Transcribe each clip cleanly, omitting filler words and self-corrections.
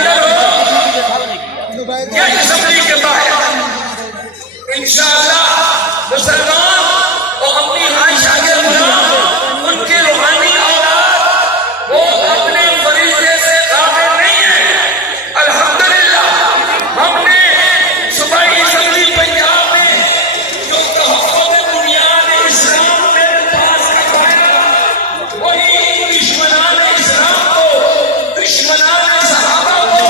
اندر ہو یا اسمبلی کے باہر، انشاءاللہ مسلمان اور اپنی عائشہ کے غلام، ان کے روحانی اولاد وہ اپنے فریضے سے غافل نہیں ہیں۔ الحمدللہ ہم نے صوبائی اسمبلی پنجاب میں جو تحفظ بنیاد اسلام میرے پاس کروایا، وہی دشمنان اسلام کو، دشمنان صحابہ کو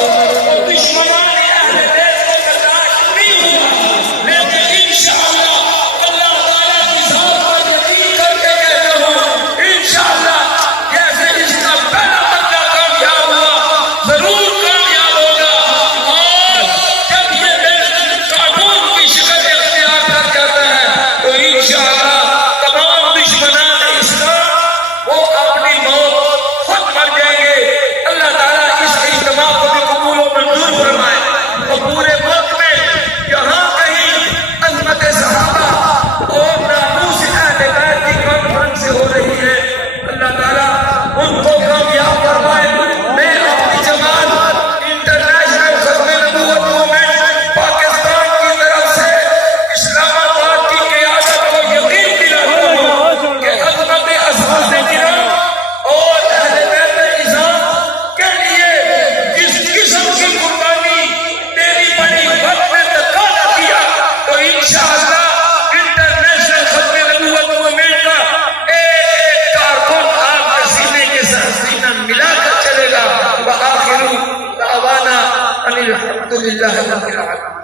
اور دشمنان اہل بیت کو برداشت نہیں ہوا، لیکن انشاءاللہ اللہ تعالیٰ کی ذات پر یقین کر کے کہتا ہوں انشاءاللہ جیسے اس کا پہلا بندہ کامیاب ہوا ضرور کامیاب ہوگا، اور جب یہ محنت قانون کی شکل اختیار کر جاتا ہے تو انشاءاللہ تمام دشمنان اسلام وہ اپنی موت خود مر جائیں گے۔ اللہ تعالیٰ اس اجتماع کو بھی قبول و منظور فرمائے اور پورے ملک میں جہاں کہیں عظمت صحابہ اور ناموس اہل بیت کی کانفرنس ہو رہی ہے، اللہ تعالیٰ ان کو کامیاب فرمائے۔ میں اپنی جماعت انٹرنیشنل ختم نبوت موومنٹ پاکستان کی طرف سے اسلام آباد کی قیادت کو یقین دلاتا ہوں کہ عظمت اصحاب کرام اور اہل بیت نظام کے لیے جس قسم کی قربانی میری بڑی وقت میں تقاضا کیا، تو انشاءاللہ انٹرنیشنل ختم نبوت موومنٹ کا ایک کارکن آپ کے سینے کے ساتھ سینہ ملا کر چلے گا۔ وآخر دعوانا ان الحمدللہ رب العالمین۔